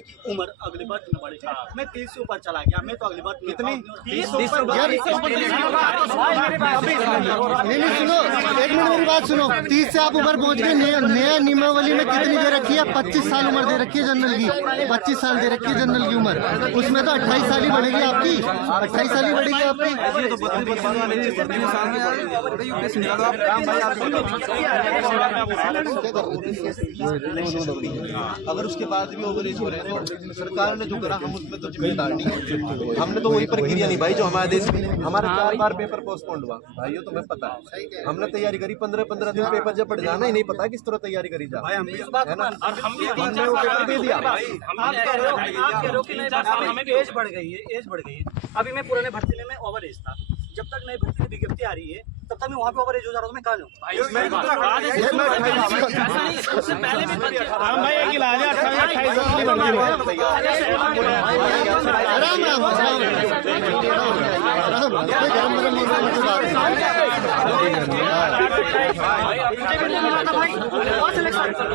कि उम्र अगली बार न बढ़े। मैं 30 से ऊपर चला गया, मैं तो अगली बार कितनी 30 नहीं सुनो, 1 मिनट मेरी बात सुनो। 30 से आप ऊपर पहुंच गए। नया नियमावली में कितनी दे रखी है? 25 साल उम्र दे रखी है जनरल की, 25 साल दे रखी है जनरल की उम्र। उसमें तो 28 साल ही बढ़ेगी आपकी, 28 साल ही बढ़ेगी आपकी। अगर उसके बाद भी ओवर एज हो रहे हैं तो सरकार ने जो करा हम उसमें तो जिम्मेदार नहीं है। हमने तो वही प्रक्रिया नहीं भाई जो हमारे देश में हमारे 4 बार पेपर पोस्टपोन्ड हुआ भाइयों, तुम्हें पता है। हमने तैयारी करी 15-15 दिन, पेपर जब पढ़ जाना ही नहीं पता किस तरह तैयारी करी जा, है ना। हमने वो पेपर दे दिया। हमें भी एज बढ़ गई है, एज बढ़ गई है। अभी मैं पुराने भर्ती में ओवर एज था, जब तक नई भर्ती की विज्ञप्ति आ रही है तब तक मैं वहाँ पे ओवर एज हो जा रहा हूँ। मैं कहाँ जाऊँ?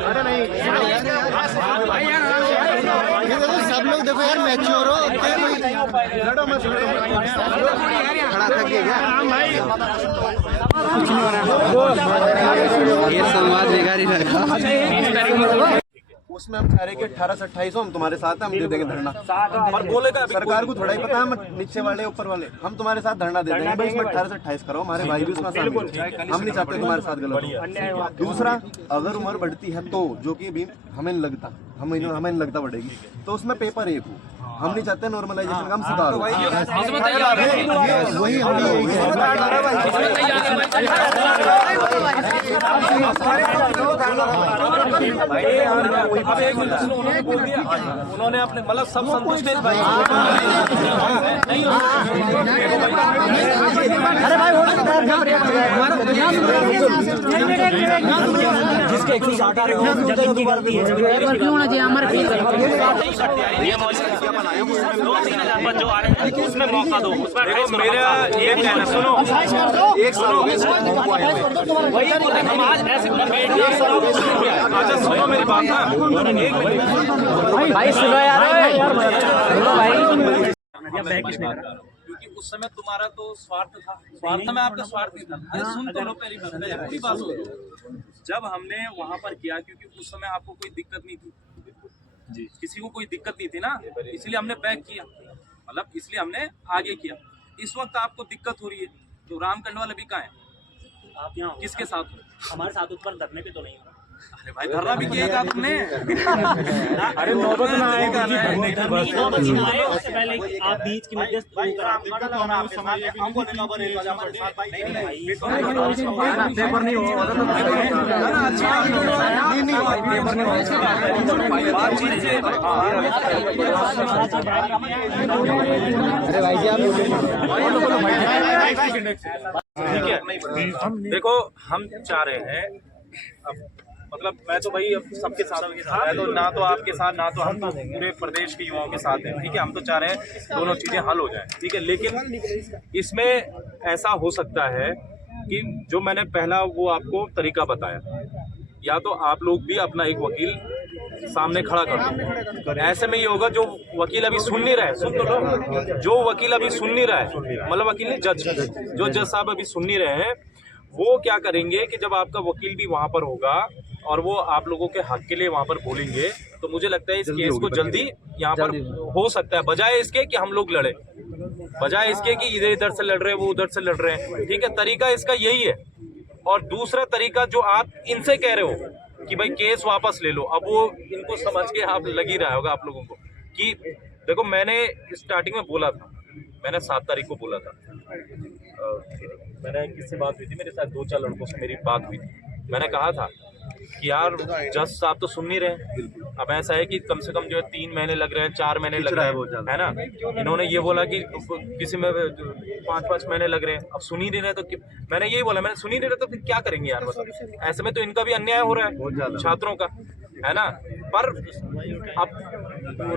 अरे नहीं सब लोग देखो यार मैच्योर हो, खड़ा थक गया ये संवाद बिगाड़ी रखा। उसमें हम कह रहे हैं कि 18 से 28 हम तुम्हारे साथ हैं, हम दे देंगे धरना। और बोलेगा सरकार को थोड़ा ही पता है, हम नीचे वाले ऊपर वाले हम तुम्हारे साथ धरना दे देंगे भाई, इसमें 18 से 28 करो, हमारे भाई भी उसमें शामिल हो। हम नहीं चाहते तुम्हारे साथ गलत हो। दूसरा, अगर उम्र बढ़ती है तो जो कि अभी हमें नहीं लगता बढ़ेगी, तो उसमें पेपर 1 हो। हम नहीं चाहते नॉर्मलाइजेशन का हम सुधार हो। वही उन्होंने अपने मतलब सब संतुष्ट है भाई। अरे भाई जिसके 160 उसमें मौका दो, उसमें मेरा ये कहना सुनो, एक हम आज ऐसे अच्छा सुनो मेरी बात ना, भाई सुनो यार क्योंकि उस समय तुम्हारा तो स्वार्थ था, स्वार्थ में आपका स्वार्थ नहीं था। अरे सुन तो लो पहली बात, पूरी बात सुनो। जब हमने वहां पर किया, क्योंकि उस समय आपको कोई दिक्कत नहीं थी जी, किसी को कोई दिक्कत नहीं थी ना, इसलिए हमने बैक किया, मतलब इसलिए हमने आगे किया। इस वक्त आपको दिक्कत हो रही है, तो राम कंडवाल अभी कहाँ है? आप यहाँ किसके साथ हो? हमारे साथ ऊपर धरने पे तो नहीं हो। अरे भाई धरना भी किया तुमने। अरे नौबत ना आएगा, पहले आप बीच की मध्यस्थ पेपर नहीं हो ठीक है। देखो हम चाह रहे हैं, अब मतलब मैं तो भाई अब सबके साथ है, तो ना तो आपके साथ ना तो हम तो पूरे प्रदेश के युवाओं के साथ हैं, ठीक है। हम तो चाह रहे हैं दोनों चीजें हल हो जाए, ठीक है। लेकिन इसमें ऐसा हो सकता है कि जो मैंने पहला वो आपको तरीका बताया, या तो आप लोग भी अपना एक वकील सामने खड़ा कर दो। ऐसे में ये होगा, जो वकील अभी सुन नहीं रहा है, सुन तो लो, जो वकील अभी सुन नहीं रहा है, मतलब वकील नहीं, जज, जो जज साहब अभी सुन नहीं रहे हैं, वो क्या करेंगे कि जब आपका वकील भी वहां पर होगा और वो आप लोगों के हक के लिए वहां पर बोलेंगे, तो मुझे लगता है इस केस को जल्दी यहाँ पर हो सकता है, बजाय इसके कि हम लोग लड़े, बजाय इसके कि इधर से लड़ रहे हैं वो उधर से लड़ रहे हैं, ठीक है। तरीका इसका यही है। और दूसरा तरीका जो आप इनसे कह रहे हो कि भाई केस वापस ले लो, अब वो इनको समझ के आप लग ही रहा होगा आप लोगों को कि देखो मैंने स्टार्टिंग में बोला था, मैंने 7 तारीख को बोला था, मैंने किससे बात हुई थी, मेरे साथ 2-4 लड़कों से मेरी बात हुई थी, मैंने कहा था कि यार जज साहब तो सुन नहीं रहे। अब ऐसा है कि कम से कम जो है 3 महीने लग रहे हैं, 4 महीने लग रहे हैं, है ना। इन्होंने ये बोला कि किसी में 5-5 महीने लग रहे हैं, अब सुन ही नहीं रहे, तो मैंने यही बोला, मैंने सुन ही नहीं रहे तो फिर क्या करेंगे यार, बताओ। ऐसे में तो इनका भी अन्याय हो रहा है छात्रों का, है ना। पर अब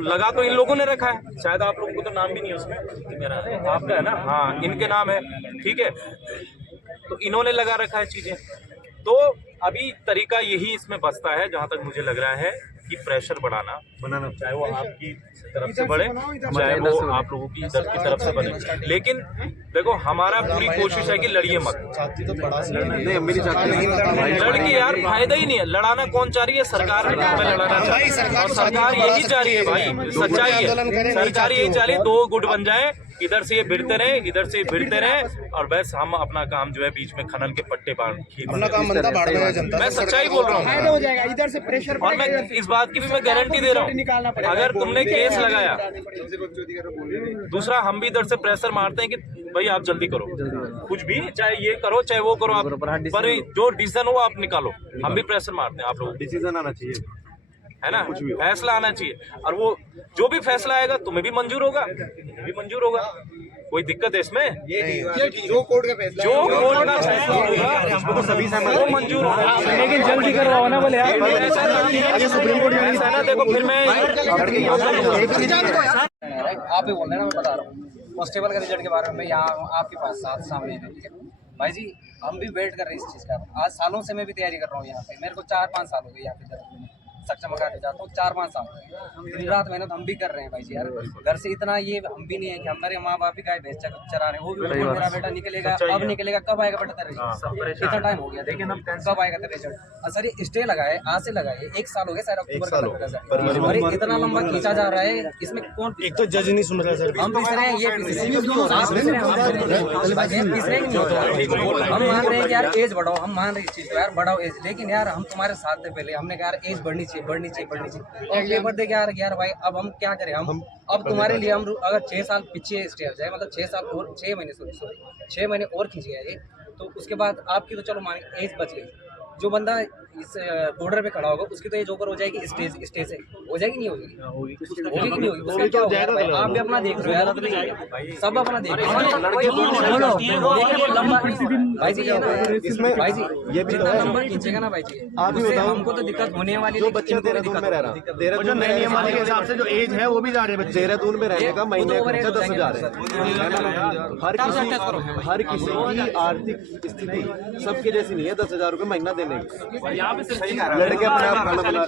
लगा तो इन लोगों ने रखा है, शायद आप लोगों को तो नाम भी नहीं है उसमें, मेरा आपका है ना, हाँ इनके नाम है, ठीक है। तो इन्होंने लगा रखा है चीजें, तो अभी तरीका यही इसमें बचता है जहां तक मुझे लग रहा है कि प्रेशर बनाना चाहे वो आपकी तरफ से बढ़े चाहे वो आप लोगों की इधर की तरफ से बने, लेकिन देखो हमारा पूरी कोशिश है कि लड़िए मत। नहीं हम भी नहीं चाहते। लड़के यार फायदा ही नहीं है, लड़ाना कौन चाह रही है? सरकार लड़ाना चाह रही है और सरकार यही चाह रही है भाई, सच्चाई है, सरकार यही चाह रही है 2 गुट बन जाए, इधर से ये भिड़ते रहे इधर से भिड़ते रहे और बस हम अपना काम जो है बीच में खनन के पट्टे मैं सच्चाई बोल रहा हूँ हो जाएगा इधर से प्रेशर और मैं इस बात की भी मैं गारंटी दे रहा हूँ, अगर तुमने केस लगाया, दूसरा हम भी इधर से प्रेशर मारते हैं कि भाई आप जल्दी करो, कुछ भी चाहे ये करो चाहे वो करो, आप पर जो डिसीजन हो आप निकालो, हम भी प्रेशर मारते हैं आप लोग। डिसीजन आना चाहिए, है ना, फैसला आना चाहिए और वो जो भी फैसला आएगा तुम्हें भी मंजूर होगा, मुझे भी मंजूर होगा, कोई दिक्कत है इसमें? जो कोर्ट का फैसला इसको तो सभी सहमत वो मंजूर होगा, लेकिन जल्दी करवाओ ना बोले सुप्रीम कोर्ट ऐसा ना देखो फिर मैं आप ही बोल रहे हैं ना, मैं बता रहा हूँ कांस्टेबल का रिजल्ट के बारे में। मैं यहाँ हूँ आपके पास सामने है, ठीक है भाई जी, हम भी वेट कर रहे हैं इस चीज़ का। आज सालों से मैं भी तैयारी कर रहा हूँ यहाँ पे, मेरे को 4-5 साल हो गए यहाँ पे सक्षम मकान में जाता हूँ, 4-5 साल दिन रात मेहनत हम भी कर रहे हैं भाई जी यार। घर से इतना ये हम भी नहीं है कि हमारे माँ बाप भी गाय भैंस चरा रहे हैं, वो भी मेरा बेटा निकलेगा, अब निकलेगा, कब आएगा बेटा तेरा रिजल्ट? इतना टाइम हो गया, लेकिन अब कब आएगा तेरा रिजल्ट? सर ये स्टे लगाए, आज से लगाए 1 साल हो गया सर, अक्टूबर और इतना लंबा खींचा जा रहा है, इसमें कौन? एक तो जज नहीं सुन रहा सर, हम पिस रहे हैं, ये पिस रहे हैं, हम मान रहे हैं कि यार एज बढ़ाओ, हम मान रहे हैं इस चीज को यार बढ़ाओ एज, लेकिन यार हम तुम्हारे साथ थे पहले, हमने कहा यार एज बढ़नी चाहिए बढ़नी चाहिए बढ़नी चाहिए, और पेपर दे के यार भाई अब हम क्या करें? हम अब तुम्हारे लिए हम अगर 6 साल पीछे स्टे हो जाए, मतलब 6 साल और 6 महीने सॉरी 6 महीने और खींच गया ये, तो उसके बाद आपकी तो चलो मान एज बच गई, जो बंदा इस बॉर्डर पे खड़ा होगा उसकी तो एज ओवर हो जाएगी, स्टे से हो जाएगी, नहीं होगी, होगी कि नहीं होगी? उसका क्या होगा भाई? आप भी अपना देख रहे हो यार, तो नहीं सब अपना देख रहे हो भाई जी, ये ना इसमें भाई जी ये भी नंबर खींचेगा ना भाई जी, आप भी बताओ, हमको तो दिक्कत होने वाली है। बच्चे देहरादून में रह रहा है, देहरादून में नियम वाले के हिसाब से जो एज है वो भी जा रहे हैं, देहरादून में रहने का महीने का 10,000 है। हर किसी की आर्थिक स्थिति सबके जैसी नहीं है 10,000 रुपये महीना देने की, लड़के अपने आप खाना बना